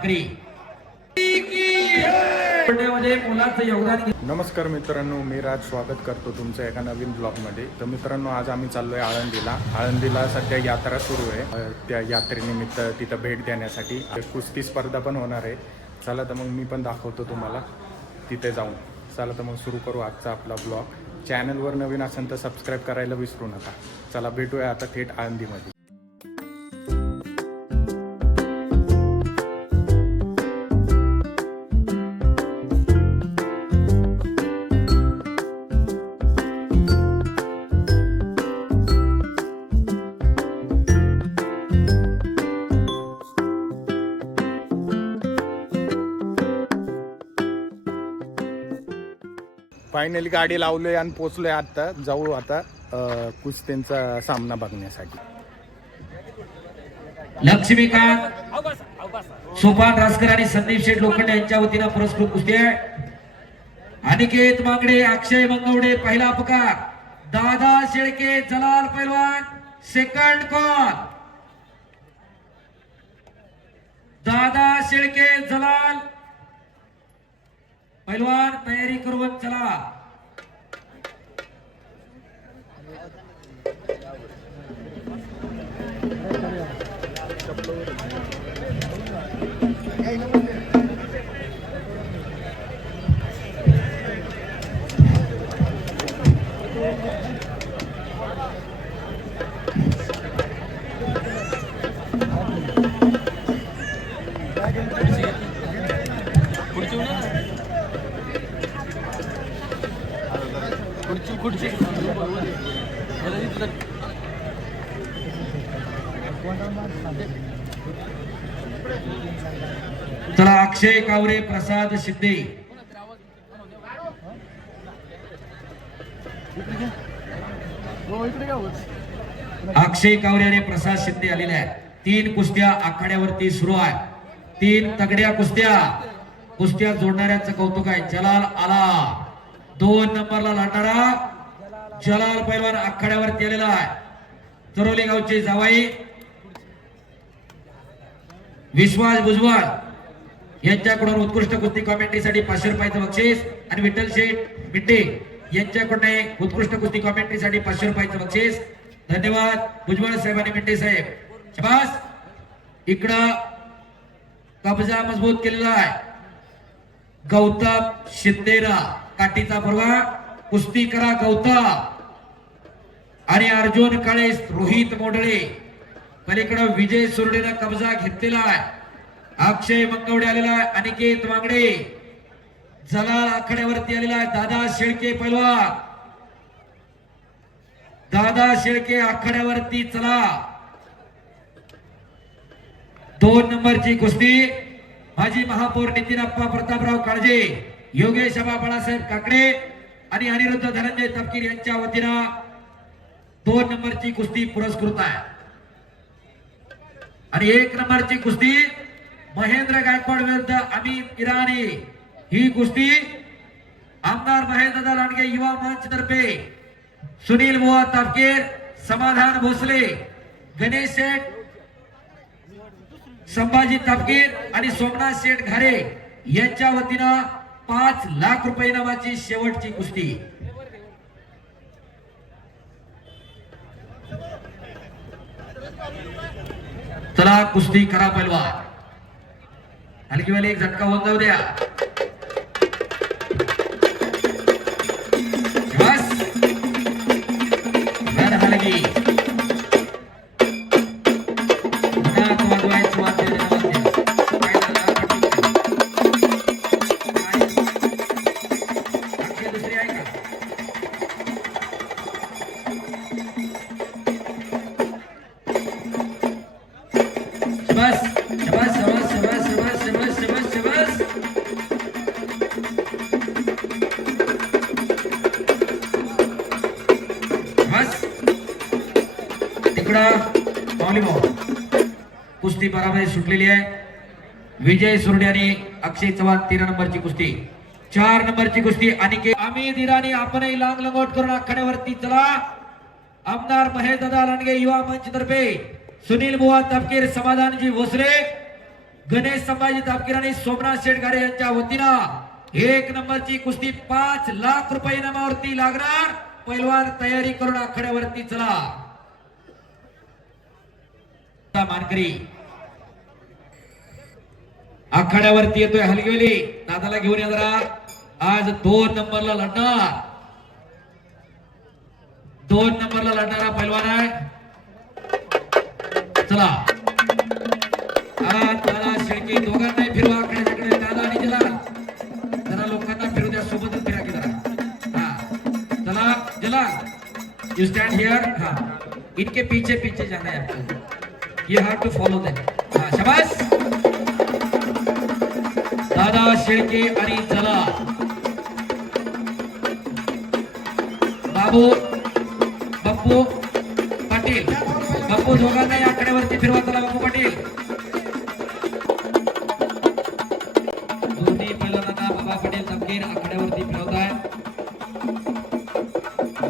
मानकरी मुलाचं योगदान. नमस्कार मित्रांनो, मी राज स्वागत करतो तुमचं एका नवीन ब्लॉगमध्ये. तर मित्रांनो, आज आम्ही चाललो आहे आळंदीला सध्या यात्रा सुरू आहे. त्या यात्रेनिमित्त तिथं भेट देण्यासाठी कुस्ती स्पर्धा पण होणार आहे. चला तर मग मी पण दाखवतो तुम्हाला तिथे जाऊन. चला तर मग सुरू करू आजचा आपला ब्लॉग. चॅनलवर नवीन असेल तर सबस्क्राईब करायला विसरू नका. चला भेटूया आता थेट आळंदीमध्ये. फायनली गाडी लावलोय आणि पोचलोय. आता जाऊ आता कुस्त्यांचा सामना बघण्यासाठी. लक्ष्मीकांत सोपान रासकर आणि संदीप शेठ लोखंडे यांच्या वतीनं पुरस्कृत कुस्ती आहे. अनिकेत मांगडे, अक्षय मंगवडे पहिला अपकार, दादा शेळके, जलाल पैलवान सेकंड कॉल. दादा शेळके, जलाल पैलवान तयारी करून चला. चला अक्षय कावरे, प्रसाद शिंदे. अक्षय कावरे आणि प्रसाद शिंदे आलेले आहेत. 3 कुस्त्या आखाड्यावरती सुरू आहे. 3 तगड्या कुस्त्या जोडणाऱ्यांचं कौतुक आहे. जलाल आला, 2 नंबरला लाटणारा जलाल पैलवान आखाड्यावरती आलेला आहे. चरोली गावचे जावाई विश्वास भुजबळ यांच्याकडून उत्कृष्ट कुस्ती कॉमेंट्रीसाठी 500 रुपयाचं बक्षीस आणि विठ्ठल शेठ मिट्टे यांच्याकडून उत्कृष्ट कुस्ती कॉमेंट्रीसाठी 500 रुपयाचं बक्षीस. धन्यवाद भुजबळ साहेब आणि मिट्टे साहेब. शाबास. इकडं कब्जा मजबूत केलेला आहे. गौतम शिंदेरा काठीचा फरवा कुस्ती करा गौतम आणि अर्जुन काळे, रोहित मोडळे. पलीकडे विजय सुरडेनं कब्जा घेतलेला आहे. अक्षय मंगवडे आलेला आहे. अनिकेत मांगडे, जलाल आखाड्यावरती आलेला आहे. दादा शेळके पैलवान, दादा शेळके आखाड्यावरती चला. 2 नंबरची कुस्ती माजी महापौर नितीनप्पा प्रतापराव काळजे, योगेश आबा बाळासाहेब काकडे आणि अनिरुद्ध धनंजय तपकीर यांच्या वतीनं 2 नंबरची कुस्ती पुरस्कृत आहे. आणि 1 नंबरची कुस्ती महेंद्र गायकवाड विरुद्ध अमित इराणी. ही कुस्ती आमदार महेंद्र लांडगे युवा मंच तर्फे सुनील बुवा तापकीर, समाधान भोसले, गणेश शेठ, संभाजी तापकीर आणि सोमनाथ शेठ घारे यांच्या वतीनं 5 लाख रुपये इनामाची शेवटची कुस्ती. चला कुस्ती करा पैलवान. हलकी वाली एक झटका होऊन जाऊ द्या. बस हलकी वाजवायचं दुसरी आहे का? बस बस बस बस बस बस बस बस. बस तिकडं माऊली भाऊ कुस्ती बराबर सुटलेली आहे. विजय सुरडे आणि अक्षय चव्हाण 13 नंबरची कुस्ती. 4 नंबरची कुस्ती अनिकेत अमित इराणी. आपणही लांग लंगोट करून आखाड्यावरती चला. आमदार महेश दादा लांडगे युवा मंच तर्फे सुनील बुवा तापकीर, समाधानजी भोसले गणेश संभाजी तापकीर आणि सोमनाथ शेटगारे यांच्या वतीनं 1 नंबरची कुस्ती 5 लाख रुपये इनामावरती लागणार. पैलवान तयारी करून आखाड्यावरती चला. मानकरी आखाड्यावरती येतोय हलगेली. दादाला घेऊन या जरा. आज 2 नंबरला लढणार, 2 नंबरला लढणारा पैलवान आहे. चला दादा शेळके दोघांनाही फिरवा आखाड्याकडे. दादा आणि जलाल जरा लोकांना फिरू द्या, सोबतच फिरा की जरा. हा चला जलाल, यू स्टैंड हियर. हाँ इनके पीछे पीछे जाना है आपको. You have to follow them. हाँ शाबाश. दादा शेळके आणि जलाल. बाबू बप्पू पाटील, बप्पू दोघांनाही आकड्यावरती फिरवा. चला बप्पू पाटील. दोन्ही पैलवानांना बाबा पटेल तापकीर आकड्यावरती फिरवताय.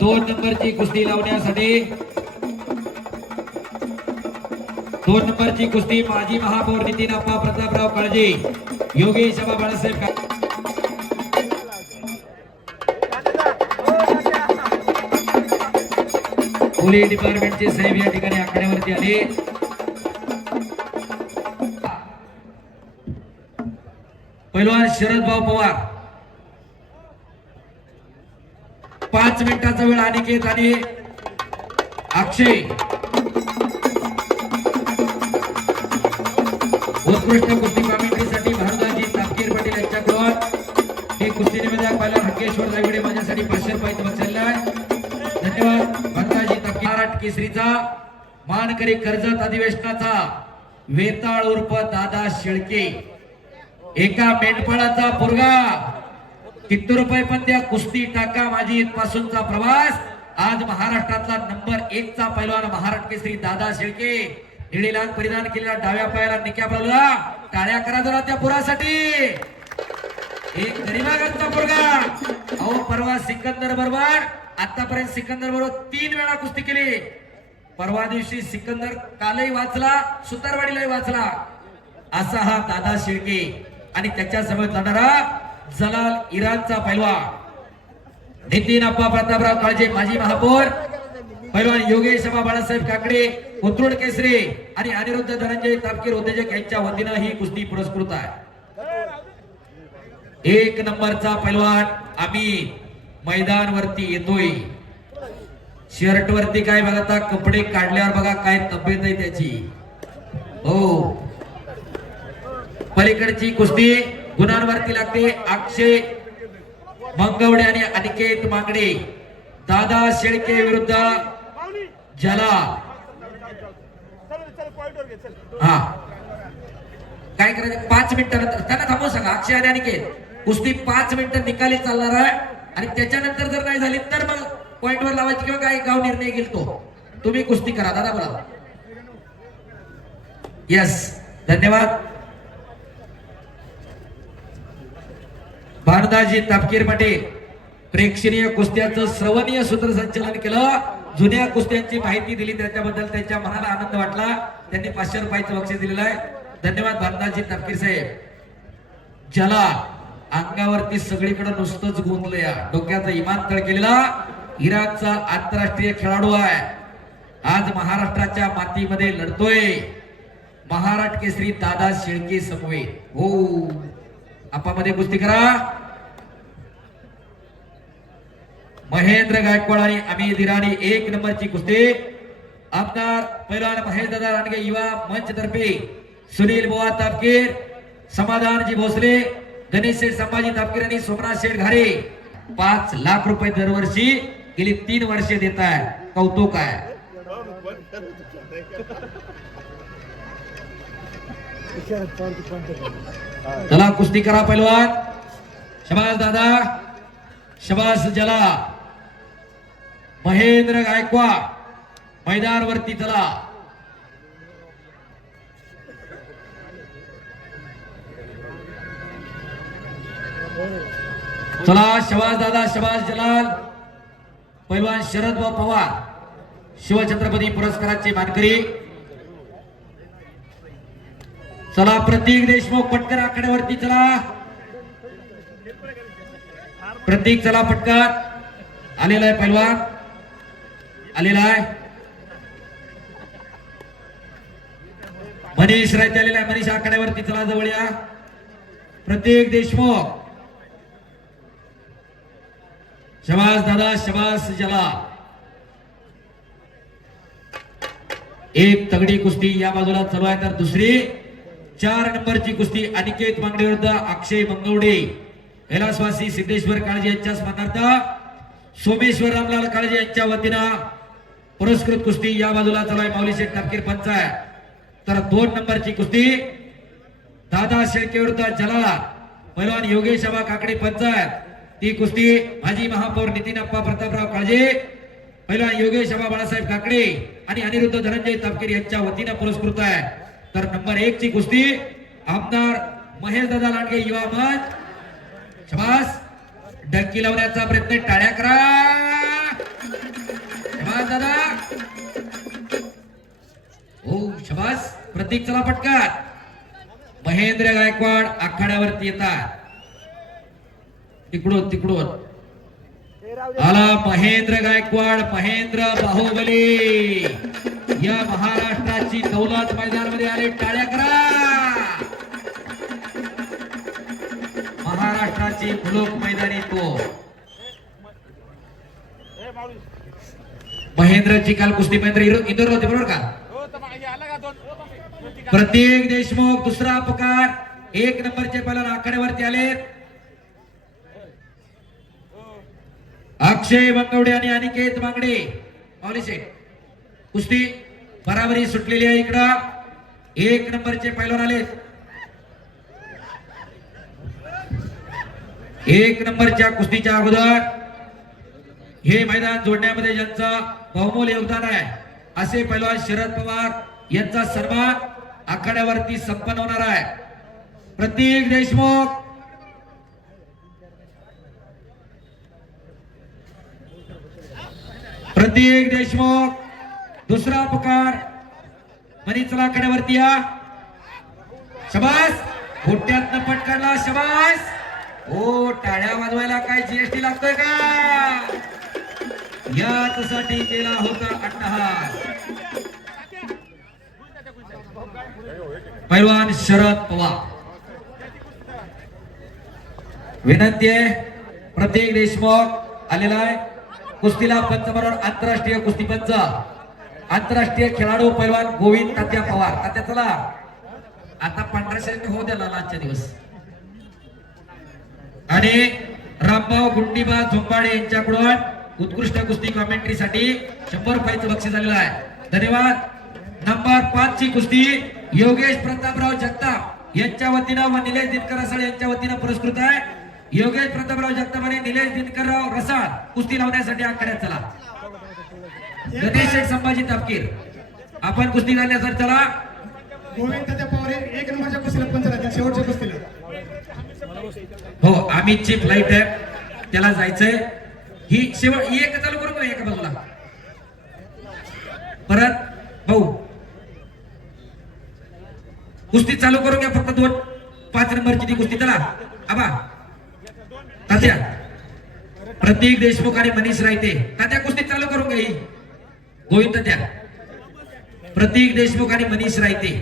2 नंबरची कुस्ती लावण्यासाठी 2 नंबरची कुस्ती माजी महापौर नितीन अप्पा प्रतापराव काळजी, योगेश अप्पा बाळासाहेब पोलीस डिपार्टमेंटचे साहेब या ठिकाणी आखाड्यावरती आले. पैलवान शरद भाऊ पवार 5 मिनिटाचा वेळ. अनिकेत आणि अक्षय. उत्कृष्ट कुस्ती कॉमेंट्रीसाठी भारताजी तापकीर पाटील यांच्याकडून हे कुस्ती निवेदक पैलवान हक्केश्वर दायगुडे माझ्यासाठी 500 रुपये बक्षीसला आहे. धन्यवाद. भारताजी तापकीर महाराष्ट्र केसरीचा मानकरी कर्जत अधिवेशनाचा वेताळ उर्फ दादा शेळके. एका मेंढपाळाचा पोरगा. किती रुपये पण त्या कुस्ती टाका माझी इथपासूनचा प्रवास. आज महाराष्ट्रातला नंबर 1 चा पैलवान महाराष्ट्र केसरी दादा शेळके. निळी लाल परिधान केलेला, डाव्या पायाला निक्या पळवला. टाळ्या करा जरा त्या पुरासाठी. एक गरीबागरचा पोरगा. अहो परवा सिकंदर बरोबर, आतापर्यंत सिकंदर बरोबर 3 वेळा कुस्ती केली. परवा दिवशी सिकंदर कालही वाचला, सुतारवाडीलाही वाचला. असा हा दादा शेळके. आणि त्याच्या समोर लढणारा जलाल इराणचा पैलवान नितीन अप्पा प्रतापराव काळजे माजी महापौर, पैलवान योगेश अप्पा बाळासाहेब काकडे कोथरूड केसरी आणि अनिरुद्ध धनंजय तापकीर उद्योजक यांच्या वतीनं ही कुस्ती पुरस्कृत आहे. 1 नंबरचा पैलवान अमित मैदानवरती येतोय. शर्ट वरती काय बघा, आता कपडे काढल्यावर बघा काय तब्येत आहे त्याची. हो पलीकडची कुस्ती गुणांवरती लागते. अक्षय मंगवडे आणि अनिकेत मांगडे. दादा शेळके विरुद्ध जला. हा काय करायचं 5 मिनिटानंतर त्यांना थांबवू सांगा. अक्षय आणि अनिकेत कुस्ती 5 मिनिटं निकाली चालणार आहे. आणि त्याच्यानंतर जर नाही झाली तर मग पॉइंट वर लावायची किंवा काय गाव निर्णय घेईल तो. तुम्ही कुस्ती करा. दादा बोला. यस धन्यवाद. भारताजी तापकीर पाटील प्रेक्षणीय कुस्त्याचं श्रवणीय सूत्रसंचलन केलं. जुन्या कुस्त्यांची माहिती दिली, त्याच्याबद्दल त्यांच्या मनाला आनंद वाटला. त्यांनी 500 रुपयाचं बक्षीस दिलेलं आहे. धन्यवाद भारताजी तापकीर साहेब. ज्याला अंगावरती सगळीकडे नुसतंच गोंधलया, डोक्याचा इमानतळ केलेला इराकचा आंतरराष्ट्रीय खेळाडू आहे. आज महाराष्ट्राच्या मातीमध्ये लढतोय. महाराष्ट्र केसरी दादा शेळके समवेत. हो आपामध्ये कुस्ती करा. महेंद्र गायकवाड आणि अमित इराणी 1 नंबरची कुस्ती. आमदार पैलवान महेश दादा रानगे युवा मंच तर्फे सुनील बुवा तापकीर, समाधानजी भोसले, गणेश शेठ संभाजी तापकीर आणि सोमनाथ शेठ घारे 5 लाख रुपये दरवर्षी गेली 3 वर्षे देत आहे. कौतुक आहे. चला कुस्ती करा पैलवान. शबास दादा, शबास जला. महेंद्र गायकवाड मैदानवरती चला. चला शबास दादा, शबास जलाल. पैलवान शरद भाऊ पवार शिवछत्रपती पुरस्काराचे मानकरी. चला प्रतीक देशमुख पटकर आकड्यावरती चला. प्रतीक चला पटकर. आलेला आहे पैलवान, आलेला आहे. मनीष रायते आलेला आहे. मनीष आकड्यावरती चला, जवळ या. प्रतीक देशमुख, शबास दादा, शबास जला. एक तगडी कुस्ती या बाजूला चालू आहे, तर दुसरी 4 नंबरची कुस्ती अनिकेत मांगडे विरुद्ध अक्षय मंगवडे. कैलासवासी सिद्धेश्वर काळजे यांच्या स्मरणार्थ सोमेश्वर रामलाल काळजे यांच्या वतीनं पुरस्कृत कुस्ती या बाजूला चालू आहे. माऊली शेठ तपकीर पंच आहे. तर 2 नंबरची कुस्ती दादा शेळके विरुद्ध जलाला. पैलवान योगेश आबा काकडे पंच आहेत. ती कुस्ती माजी महापौर नितीन अप्पा प्रतापराव काळजे, पैलवान योगेश आबा बाळासाहेब काकडे आणि अनिरुद्ध धनंजय तपकीर यांच्या वतीनं पुरस्कृत आहे. तर नंबर 1 ची कुस्ती आमदार महेश दादा लांडगे युवा मंच. शबास. डंकी लावण्याचा प्रयत्न, टाळ्या करा. शबास दादा. हो शबास. प्रतीक चला पटकर. महेंद्र गायकवाड आखाड्यावरती येतात. तिकडून आला महेंद्र गायकवाड, महेंद्र बाहुबली. या महाराष्ट्राची दौलत मैदानामध्ये आले. टाळ्या करा. महाराष्ट्राची फुलोक मैदानी तो महेंद्रची काल कुस्ती महेंद्र इंदोर होते बरोबर का. प्रतीक देशमुख दुसरा पुकार. 1 नंबरचे पैलवान आखाड्यावरती आले. अक्षय मंगवडे आणि अनिकेत मांगडे. माऊली शेठ कुस्ती बराबरी सुटलेली आहे. इकडं 1 नंबरचे पैलवान आले. 1 नंबरच्या कुस्तीच्या अगोदर हे मैदान जोडण्यामध्ये ज्यांचं बहुमोल योगदान आहे असे पैलवान शरद पवार यांचा सन्मान आखाड्यावरती संपन्न होणार आहे. प्रतीक देशमुख, प्रतीक देशमुख दुसरा पुकार. मनीचला आखाड्यावरती या. शबास. खोट्यातनं पटकाडला. शबास. हो टाळ्या वाजवायला काय जीएसटी लागतोय का. यासाठी केला होता अट्टहास पैलवान शरद पवार. विनंती आहे प्रतीक देशमुख आलेला आहे. कुस्तीला पंच बरोबर आंतरराष्ट्रीय कुस्ती पंच, आंतरराष्ट्रीय खेळाडू पैलवान गोविंद तात्या पवार. तात्या चला आता 1500 होऊ द्या आजच्या दिवस. आणि रामभाऊ गुंडीबा झोंबाडे यांच्याकडून उत्कृष्ट कुस्ती कॉमेंट्रीसाठी 100 रुपयाचं बक्षीस झालेलं आहे. धन्यवाद. नंबर 5 ची कुस्ती योगेश प्रतापराव जगताप यांच्या वतीनं व निलेश दिनकर रसाळ यांच्या वतीनं पुरस्कृत आहे. योगेश प्रतापराव जगताप आणि निलेश दिनकरराव रसाळ कुस्ती लावण्यासाठी आखाड्यात चला. गणेश शेठ संभाजी तापकीर आपण कुस्ती घालण्यासाठी चला. गोविंद तात्या पवार 1 नंबरच्या कुस्तीला पंच राहतील. शेवटच्या कुस्तीला हो अमितची फ्लाईट आहे, त्याला जायचंय. ही शेवट एक चालू करू का एका बाजूला परत भाऊ कुस्ती चालू करू घ्या. फक्त 5 नंबरची ती कुस्ती चला. आबा तात्या प्रतीक देशमुख आणि मनीष रायते. तात्या कुस्ती चालू करू घ्या. ही गोविंद तात्या, प्रतीक देशमुख आणि मनीष रायते.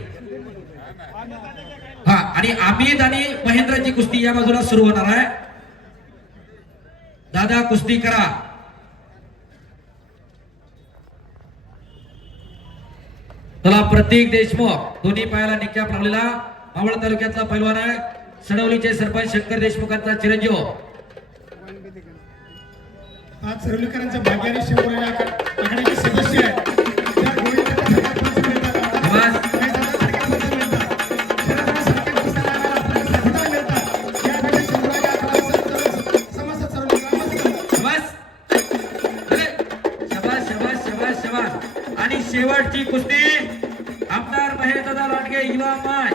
हा आणि अमित आणि महेंद्रची कुस्ती या बाजूला सुरू होणार आहे. दादा कुस्ती करा. चला प्रतीक देशमुख दोन्ही पायाला निकॅप लावलेला मावळ तालुक्यातला पैलवान आहे. सडवलीचे सरपंच शंकर देशमुखांचा चिरंजीव. आज सरवलीकरांच्या भाग्याने शिवराया आघाडीचे सदस्य आहेत. त्या गोविंद तात्या पंच मिळतात. शबास. आणि शेवटची कुस्ती आमदार महेश दादा लांडगे युवा मंच,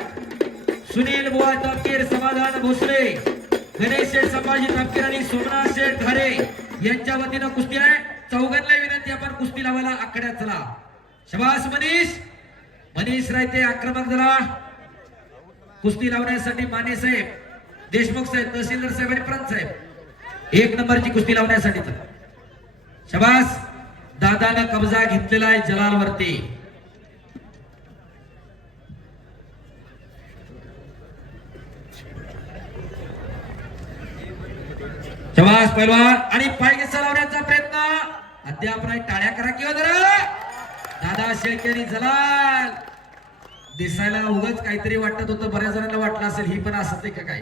सुनील बुवा तापकीर, समाधान भोसले, गणेश शेठ संभाजी तापकीर आणि सोमनाथ शेठ धारे यांच्या वतीनं कुस्ती आहे. चौघांना विनंती आपण कुस्ती लावायला आखाड्यात चला. शबास मनीष. मनीष रायते आक्रमक झाला. कुस्ती लावण्यासाठी माने साहेब, देशमुख साहेब, तहसीलदार साहेब आणि प्रांत साहेब 1 नंबरची कुस्ती लावण्यासाठी. शबास, दादाने कब्जा घेतलेला आहे जलाल वरती. शबास पैलवान, आणि पाय लावण्याचा प्रयत्न अद्याप नाही. टाळ्या करा किंवा जरा. दादा शेळके आणि जलाल दिसायला उगाच काहीतरी वाटत होतं, बऱ्याच जणांना वाटलं असेल ही पण असत का काय.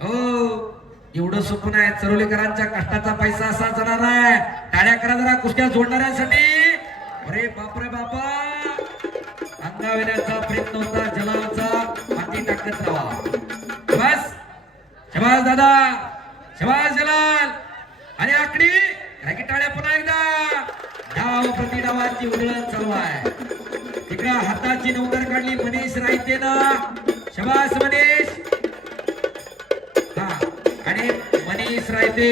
हो, एवढं सोपं नाही. चरोलीकरांच्या कष्टाचा पैसा असा जाणार आहे. टाळ्या करा जरा कुस्त्या जोडणाऱ्यांसाठी. अरे बापरे बापा, अंगाविण्याचा प्रयत्न होता जलालचा. हाती टाकत राहा. शबास, शबास दादा, शबास जलाल. आणि आकडी की टाळ्या पुन्हा एकदा. डाव प्रति डावाची उधळण चालू आहे. तिकडे हाताची नौकर काढली मनीष रायतेनं. शबास मनीष. हा, आणि मनीष रायते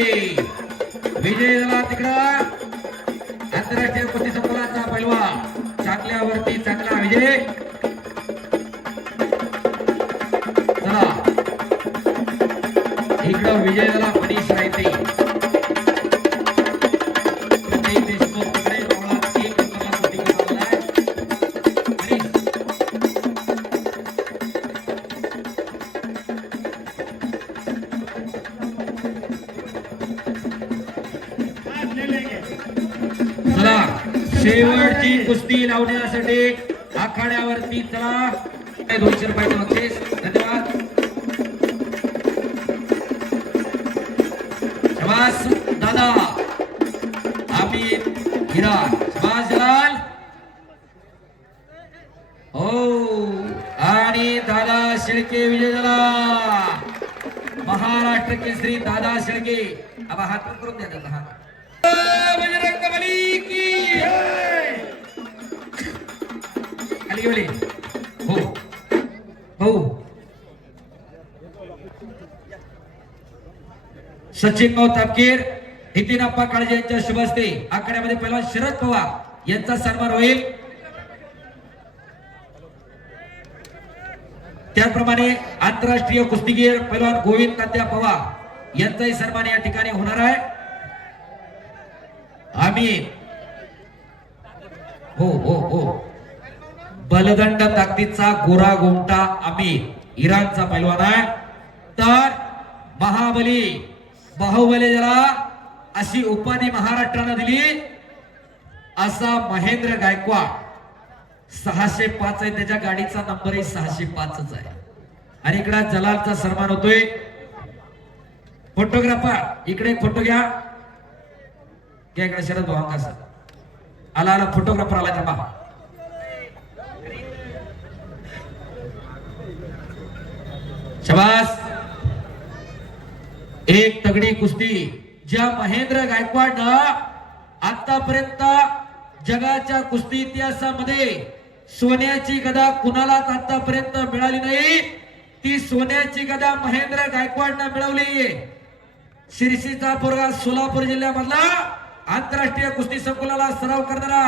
विजय झाला. तिकडं आंतरराष्ट्रीय कुस्ती संकुलाचा पैलवान. चांगल्यावरती चांगला विजय. चला, इकडं विजय झाला मनीष रायते. शेवटची कुस्ती लावण्यासाठी आखाड्यावरती चला. 200 रुपयाचं बक्षीस. धन्यवाद. शबास दादा, अमित हिरा. शबास जलाल. हो, आणि दादा शेळके विजय झाला. महाराष्ट्र केसरी दादा शेळके. अब हात करून द्या त्याचा हात. बजरंग बली की खाली गेले. हो हो, सचिन भाऊ तापकीर, नितीन अप्पा काळजे यांच्या शुभ हस्ते आखाड्यामध्ये पहिला शरद पवार यांचा सन्मान होईल. त्याचप्रमाणे आंतरराष्ट्रीय कुस्तीगीर पैलवान गोविंद तात्या पवार यांचाही सन्मान या ठिकाणी होणार आहे. आम्ही हो हो हो, बलदंड ताकदीचा गोरा गोमटा अमित इराणचा पैलवान आहे. तर महाबली बाहुबली ज्याला अशी उपाधी महाराष्ट्रानं दिली असा महेंद्र गायकवाड 605 आहे. त्याच्या गाडीचा नंबरही 605च आहे. आणि इकडे जलालचा सन्मान होतोय. फोटोग्राफर इकडे फोटो घ्या. इकडे शरद भाऊ कसा आला आला फोटोग्राफर आला थांबा. शबास, एक तगडी कुस्ती ज्या महेंद्र गायकवाडनं आतापर्यंत जगाच्या कुस्ती इतिहासामध्ये सोन्याची गदा कुणालाच आतापर्यंत मिळाली नाही. ती सोन्याची गदा महेंद्र गायकवाडनं मिळवली. शिरसीचा पोरगा सोलापूर जिल्ह्यामधला आंतरराष्ट्रीय कुस्ती संकुलाला सराव करणारा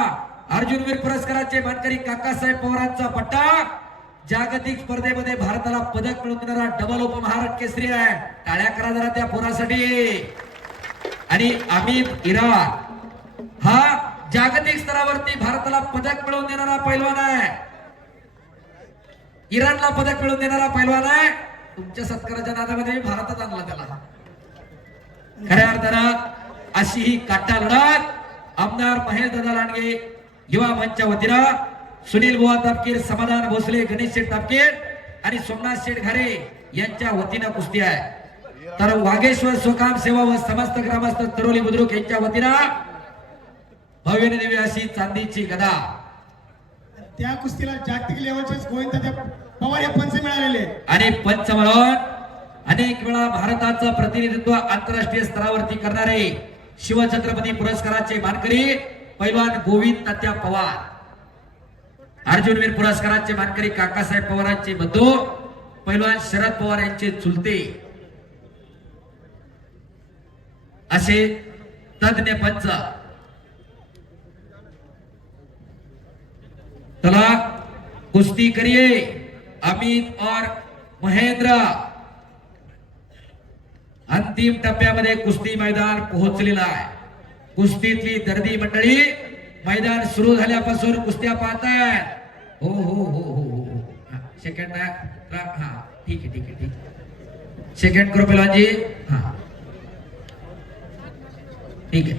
अर्जुनवीर पुरस्काराचे मानकरी काकासाहेब पवारांचा पट्टा जागतिक स्पर्धेमध्ये भारताला पदक मिळवून देणारा डबल उपमहाराष्ट्र केसरी आहे. टाळ्या करा जरा त्या पोरासाठी. आणि अमित इराण हा जागतिक स्तरावरती भारताला पदक मिळवून देणारा पैलवान आहे. इराणला पदक मिळवून देणारा पैलवान आहे. तुमच्या सत्काराच्या नादामध्ये भारतात आणला त्याला. खऱ्या अर्थानं अशी ही काटा लढत आमदार महेश दादा लांडगे युवा मंचच्या वतीनं सुनील बुवा तापकीर, समाधान भोसले, गणेश शेठ तापकीर आणि सोमनाथ शेठ घारे यांच्या वतीनं कुस्ती आहे. तर वाघेश्वर स्वकाम सेवा व समस्त ग्रामस्थ तरोली बुद्रुक यांच्या वतीनं भव्य दिव्य अशी चांदीची गदा. त्या कुस्तीला जागतिक लेवलचेच गोविंद पवार हे पंच मिळालेले. आणि पंच म्हणून अनेक वेळा भारताचं प्रतिनिधित्व आंतरराष्ट्रीय स्तरावरती करणारे शिवछत्रपती पुरस्काराचे मानकरी पैलवान गोविंद तात्या पवार, अर्जुनवीर पुरस्काराचे मानकरी काकासाहेब पवारांचे बंधू पैलवान शरद पवार यांचे चुलते असे तज्ञ पंच. चला कुश्ती करिए अमित और महेंद्र अंतिम टप्प्यामध्ये कुस्ती मैदान पोहोचलेला आहे. कुस्तीतली दर्दी मंडळी मैदान सुरू झाल्यापासून कुस्त्या पाहतायत. हो हो हो हो हो सेकंड हा ठीक आहे ठीक आहे ठीक आहे. सेकंड करो पेलवानजी. हा ठीक आहे.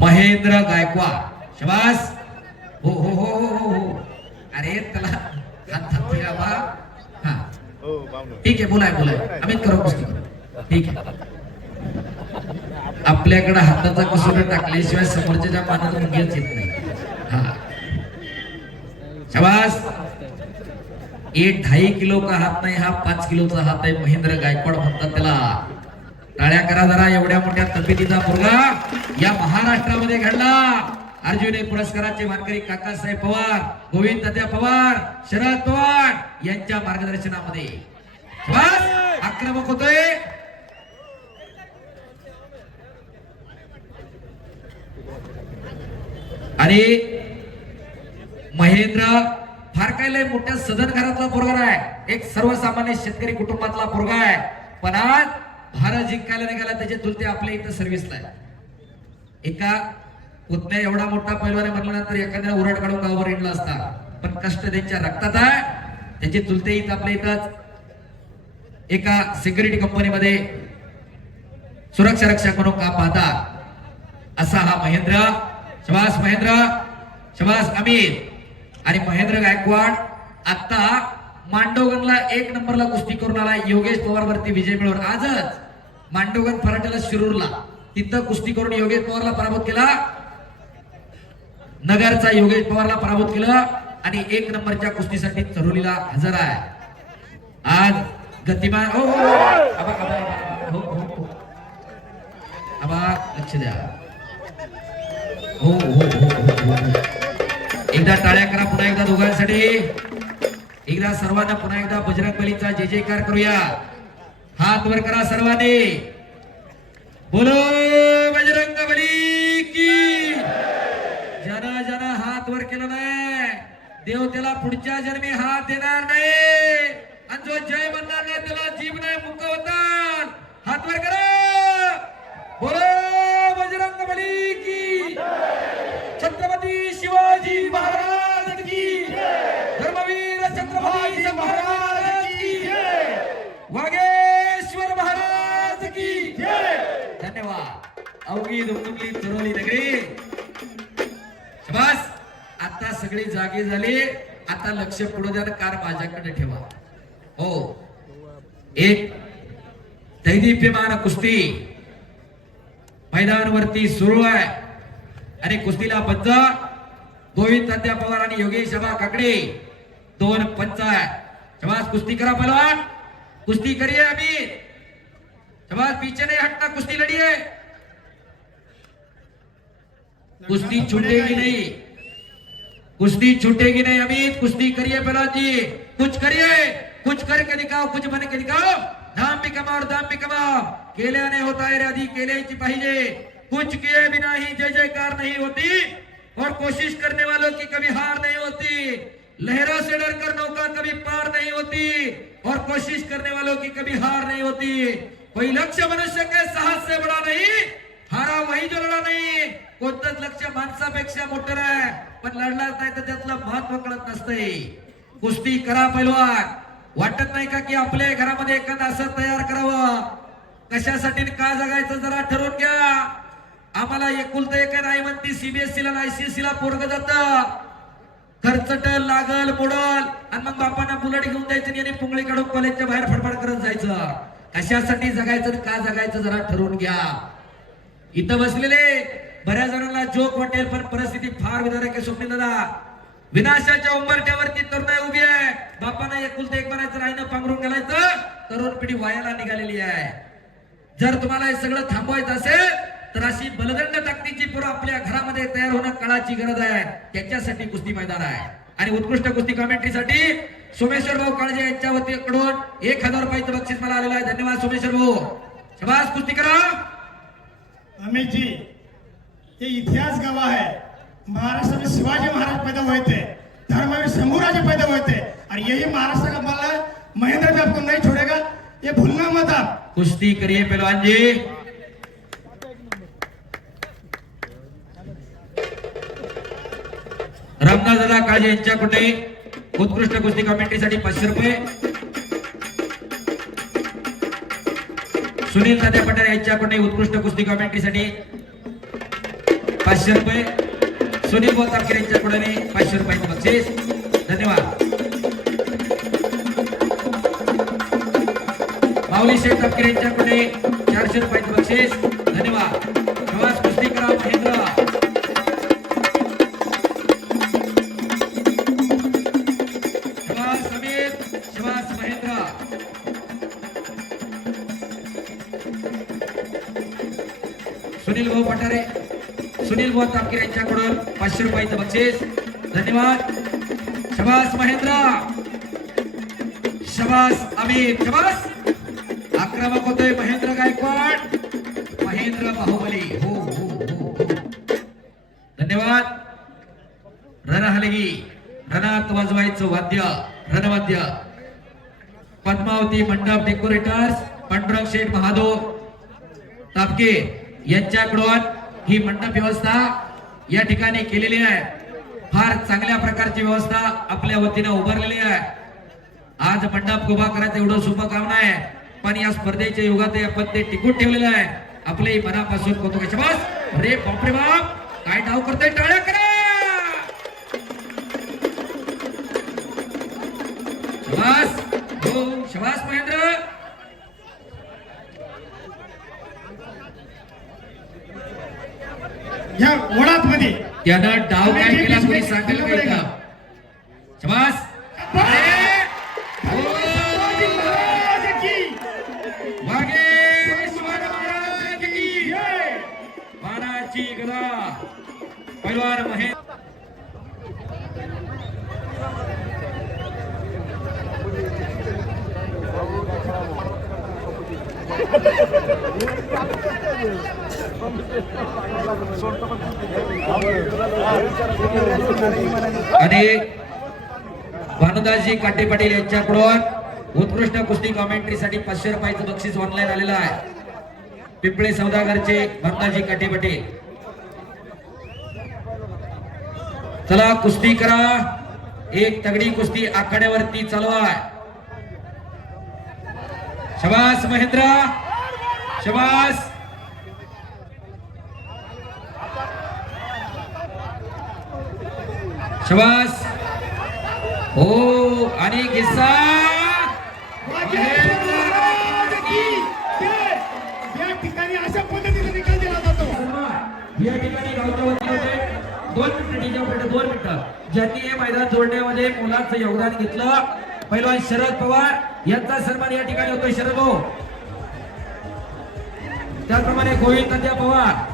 महेंद्र गायकवाड शबास. हो हो हो हो हो हो. अरे त्याला हात बा. हा ठीक आहे बोलाय बोलाय अमित करो कुस्ती करो. ठीक आहे. आपल्याकडे हाताचा कसोटा टाकल्याशिवाय समोरच्या पानात मुंग्याच येत नाही. हा शबास. 1.5 किलो का हात नाही, हा 5 किलोचा हात आहे. महेंद्र गायकवाड म्हणतात त्याला. टाळ्या करा जरा. एवढ्या मोठ्या तब्येतीचा मुलगा या महाराष्ट्रामध्ये घडला. अर्जुनी पुरस्काराचे मानकरी काकासाहेब पवार, गोविंद तात्या पवार, शरद पवार यांच्या मार्गदर्शनामध्ये शबास. आक्रमक होतोय. आणि महेंद्र फार काय लय मोठ्या सदन घरातला पोरगा आहे. एक सर्वसामान्य शेतकरी कुटुंबातला पोरगा आहे. पण आज भारत जिंकायला निघाला. त्याचे चुलते आपल्या इथं सर्व्हिसला आहे. एका पुतण्या एवढा मोठा पैलवान म्हटल्यानंतर एखाद्या उराट काढून गावावर येणला असता. पण कष्ट त्यांच्या रक्तात आहे. त्याचे चुलते इथं आपल्या इथंच एका सिक्युरिटी कंपनीमध्ये सुरक्षा रक्षक म्हणून काम पाहतात. असा हा महेंद्र. शबास महेंद्र. शबास अमित. आणि महेंद्र गायकवाड आता मांडवगणला 1 नंबरला कुस्ती करून आला. योगेश पवार वरती विजय मिळवून आजच मांडवगण फराट्याला शिरूरला तिथं कुस्ती करून योगेश पवारला पराभूत केला. नगरचा योगेश पवारला पराभूत केलं आणि 1 नंबरच्या कुस्तीसाठी चरोलीला हजर आहे. आज गतिमान हो हो हो हो आबा लक्ष द्या. हो हो हो एकदा टाळ्या करा पुन्हा एकदा दोघांसाठी. एकदा सर्वांना पुन्हा एकदा बजरंग बलीचा जय जयकार करूया. हात वर करा सर्वांनी. बोलो बजरंग बली की. ज्यानं ज्यानं हात वर केला नाही देव त्याला पुढच्या जन्मी हात देणार नाही. आणि जो जय म्हणणार नाही त्याला जीभ नाही मुक होतात. हात वर करा. बोलो बजरंग बली की. छत्रपती शिवाजी महाराज की. धर्मवीर छत्रपती महाराज की. वागेश्वर महाराज की. धन्यवाद. अवघी दुमदुमली चरोली नगरी. शबास. आता सगळी जागी झाली. आता लक्ष पुढे द्या. कार माझ्याकडे ठेवा. हो एक दैदिप्यमान कुस्ती मैदानावरती सुरू आहे. आणि कुस्तीला पंच गोविंद तात्या पवार आणि योगेश आबा काकडे 2 पंच आहे. शबास. कुस्ती करा पहलवान. कुस्ती करिए अभी. शबास. पीछे नहीं हटना. कुस्ती लड़िए. कुस्ती छूटेगी नहीं. कुश्ती छूटेगी नहीं अमित. कुश्ती करिए पहलवान जी. कुछ करिए. कुछ करके दिखाओ. कुछ बन के दिखाओ. नाम भी कमाओ और दाम भी कमाओ. केल्याने होता है आधी केल्याची पाहिजे. कुछ किए बिना ही जय जयकार नहीं होती. और कोशिश करने वालों की कभी हार नहीं होती. लहरों से डरकर नौका कभी पार नहीं होती. और कोशिश करने वालों की कभी हार नहीं होती. कोई लक्ष्य मनुष्य के साहस से बड़ा नहीं. हारा वही जो लढा नाही. कोणतंच लक्ष्य माणसापेक्षा मोठं आहे. पण लढलाच नाही तर त्यातलं महत्व कळत नसतंय. कुस्ती करा पैलवान. वाटत नाही का की आपल्या घरामध्ये एखादं असं तयार करावं. कशासाठी का जगायचं जरा ठरवून घ्या. आम्हाला एकुलतं एक नाही म्हणती. सीबीएसई ला आयसीएसई ला पोरग जात. खर्चट लागल मोडल आणि मग बापांना बुलेट घेऊन द्यायचं आणि पुंगळी काढून कॉलेजच्या बाहेर फडफड करत जायचं. कशासाठी जगायचं का जगायचं जरा ठरवून घ्या. इथं बसलेले बऱ्याच जणांना जोक वाटेल पण परिस्थिती फार विदारक आहे. स्वप्नील दादा विनाशाच्या उंबरठ्यावरती तरुणाई उभी आहे. बापांना एकुलतं एक बनायचं राहिनं पांघरून घालायचं. तरुण पिढी वायाला निघालेली आहे. जर तुम्हाला हे सगळं थांबवायचं असेल तर अशी बलदंड ताकदीची पोरं आपल्या घरामध्ये तयार होणं काळाची गरज आहे. त्याच्यासाठी कुस्ती मैदान आहे. आणि उत्कृष्ट कुस्ती कमेंट्रीसाठी सोमेश्वर भाऊ काळजे यांच्या वतीकडून 1000 रुपयाचं बक्षीस मला आलेलं आहे. धन्यवाद सोमेश्वर भाऊ. शबास. कुस्ती करा अमित जी. ये इतिहास गवाह है. महाराष्ट्र में शिवाजी महाराज पैदा हुए थे. धर्मवीर शंभूराजे पैदा हुए थे. और यही महाराष्ट्र का बल है महेंद्र भी आपको नहीं छोड़ेगा, ये भूलना मत आप। कुश्ती करिए पहलवान जी। रामदास दादा काळजे यांच्याकडे उत्कृष्ट कुस्ती कमेंट्रीसाठी 500 रुपये। सुनील दादा पटेल यांच्याकडे उत्कृष्ट कुस्ती कमेंट्रीसाठी 500 रुपये। सुनील बोतारकर यांच्याकडे 500 रुपयाचे बक्षीस। धन्यवाद। माऊली शेठ तपकिरे यांच्याकडे 400 रुपयाचे बक्षीस। धन्यवाद। प्रवास कुस्ती करा महेंद्र। शबास अमित, शबास महेंद्र। सुनील भाऊ पठारे, सुनील भाऊ तपकिरे यांच्याकडून 500 रुपयाचे बक्षीस। धन्यवाद। शबास महेंद्र, शबास अमित, शबास। आक्रमक होतोय महेंद्र गायकवाड, महेंद्र बाहुबली। हो हो हो हो। धन्यवाद। रणहलगी, रणात वाजवायचं वाद्य, रणवाद्य। पद्मावती मंडप डेकोरेटर्स, पांडुरंग शेठ महादेव तापके यांच्याकडून ही मंडप व्यवस्था या ठिकाणी केलेली आहे। फार चांगल्या प्रकारची व्यवस्था आपल्या वतीने उभारलेली आहे। आज मंडप उभा करायचं एवढं सोपं काम नाही, पण या स्पर्धेच्या युगात आपण ते टिकून ठेवलेलं आहे। आपले मनापासून कौतुक। शबास। अरे बापरे बाप, काय डाव करतोय, टाळ्या करा। शबास, हो शबास महेंद्र। या वडात मध्ये त्यानं डाव काय केला कोणी सांगेल का इथं? शबास। मानाची गदा पैलवान महेंद्र। आणि भानुदासजी काटे पाटील यांच्याकडून उत्कृष्ट कुस्ती कॉमेंट्रीसाठी 500 रुपयाचं बक्षीस ऑनलाईन आलेलं आहे। पिंपळे सौदागरचे भानुदासजी काटे पाटील। चला कुस्ती करा, एक तगडी कुस्ती आखाड्यावरती चालू आहे। शबास महेंद्र, शबास। शबास। हो आणि किस्सा या ठिकाणी अशा पद्धतीने निकाल दिला जातो। या ठिकाणी गावच्या वतीने होते 2 मिनिटं, 2 मिनिटं ज्यांनी हे मैदान जोडण्यामध्ये मोलाचं योगदान घेतलं, पैलवान शरद पवार यांचा सन्मान या ठिकाणी होतोय। शरद भाऊ, त्याप्रमाणे गोविंद नद्या पवार,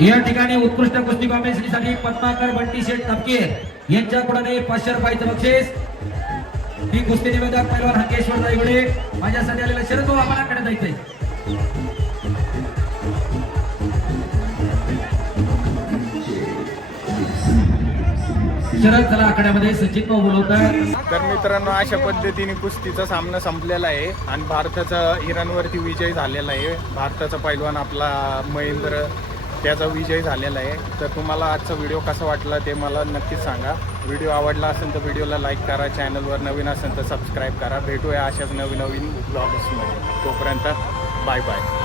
या ठिकाणी उत्कृष्ट कुस्ती कॉमेंट्रीसाठी पद्माकर बंटी शेठ तपके यांच्याकडून 500 रुपयाचं बक्षीस। मी कुस्ती निवेदक पैलवान हंकेश्वर दायगुडे, माझ्यासाठी आलेला शरद भाऊ आपणाकडे जायचंय। शरद चला आखाड्यामध्ये सचिन भाऊ बोलवतात। तर मित्रांनो, अशा पद्धतीने कुस्तीचा सामना संपलेला आहे आणि भारताचा इराणवरती विजय झालेला आहे। भारताचा पैलवान आपला महेंद्र, त्याचा विजय झालेला आहे। तर तुम्हाला आजचा व्हिडिओ कसा वाटला ते मला नक्कीच सांगा। व्हिडिओ आवडला असेल तर व्हिडिओला लाईक करा, चॅनलवर नवीन असेल तर सबस्क्राईब करा। भेटूया अशाच नवीन ब्लॉग्समध्ये। तोपर्यंत बाय बाय।